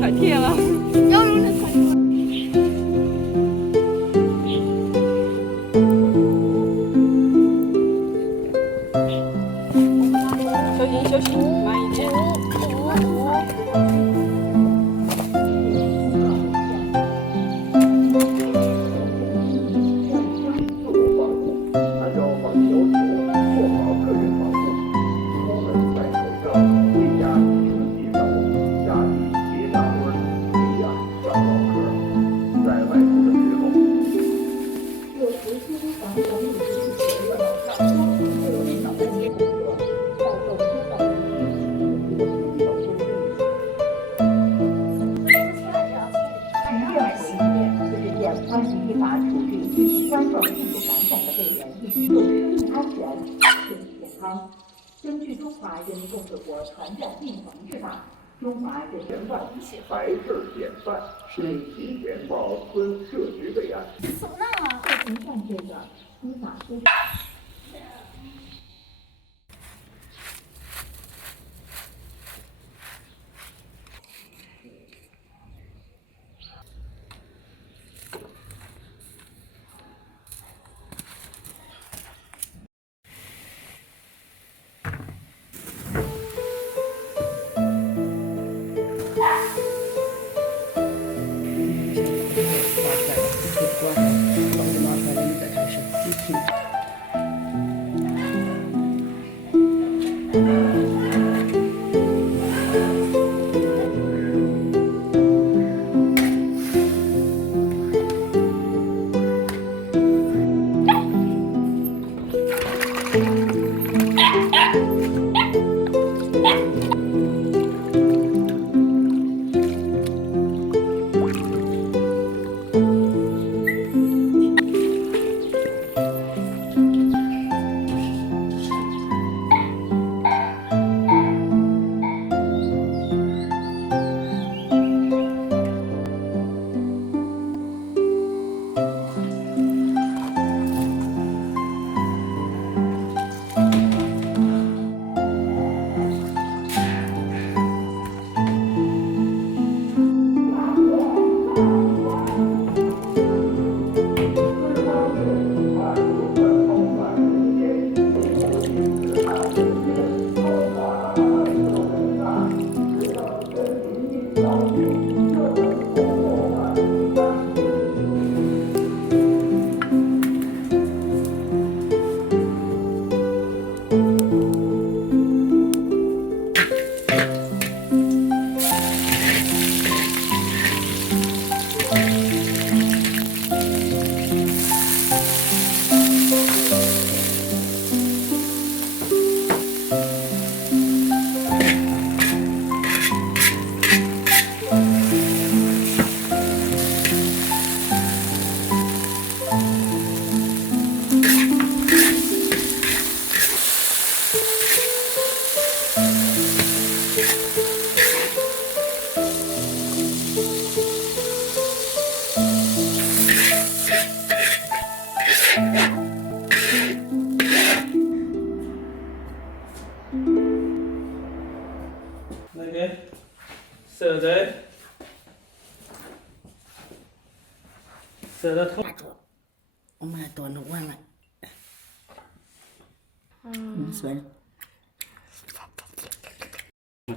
太甜了。小心小心，慢一点。按照防疫要求，做好个人防护，出门戴口罩，回家勤洗手，家里别打盹，尽量少唠嗑。在外出的时候，落实居民房管理实施责任，多负责任保证工作，在走出保证遵守规定。关于依法处置冠状病毒感染的被人以及对生命安全、身体健康。根据《中华人民共和国传染病防治法》，中华人民严办，白事典范，请提前报村社局备案。在行犯这个司法司。舍得痛。我买多了忘了，嗯所以。